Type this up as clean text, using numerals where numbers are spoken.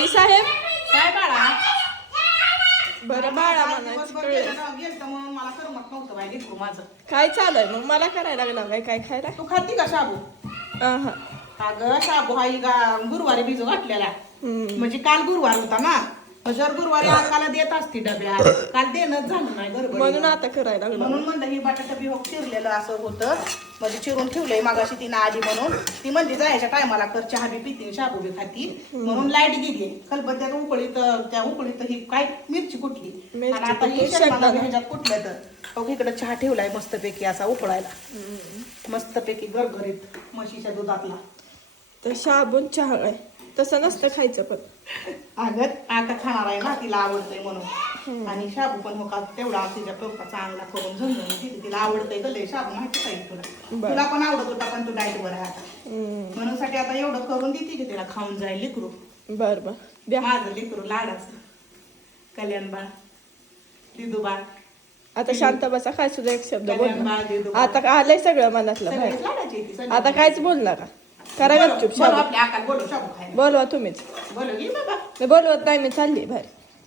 आई साहेब काय बाळा बरं बाळा म्हणायचं कळलं. गेलतं म्हणून मला करमत नव्हतं बाई लेकरू माझं. काय चालू आहे मग मला करायला लागला काय काय खायला तू खाती का शाबू? हा अगं शाबू हा गुरुवारी भिजू घातलेला. हम्म. म्हणजे काल गुरुवार होता ना, जर गुरुवारी आकाला देत असती डब्यात, काल देणंच झालं नाही म्हणून गडबडीनं. आता करायला लागला म्हणून म्हणलं ही बटाटा बिहो चिरलेलं असं होतं, म्हणजे चिरून ठेवलंय मागाशी तिनं आली म्हणून. ती म्हणली जायच्या टायमाला कर चहा बी पिते शाबू बी खाती म्हणून लाईट गेली. खलबत्त्यात उकळीत त्या उकळीत ही काय मिरची कुठली मिरची आणि आता कुटली, ही शेंगदाणा शेंगदाणा. ह्याच्यात कुठलं तर अहो इकडं चहा ठेवलाय मस्तपैकी असा उकळायला, मस्तपैकी गरगरीत म्हशीच्या दुधातला. तर शाबून चहा आहे तसं नसतं खायचं पण अगं आता खाणार आहे ना, तिला आवडतंय म्हणून. आणि शाबू पण हो का तेवढा तिच्या टोका चांगला करून झणझणीत दिली. तिला आवडतंय गले शाबू, माहिती पाहिजे तुला. बरं. तुला पण आवडत होता पण तू डाएट वर आहे आता, हम्म. म्हणून साठी आता एवढं करून देते की तिला खाऊन जाईल लेकरू. बर बर द्या माझं लेकरू लाडाचं कल्याण बाळ दिदू बाळ. आता शांत बसा काय सुद्धा एक शब्द बोल कल्याण बाळ दिदू बाळ. आता आलंय सगळं मनातलं सगळीच बाहेर लाडाची आहे ती, सगळी. आता काहीच बोल नका करा बोलव, गपचूप बोलव शाबू आपल्या आकाला बोलव शाबू खायला. बोलवा तुम्हीच बोलव घे बाबा. मी बोलवत नाही मी चालली बाहेर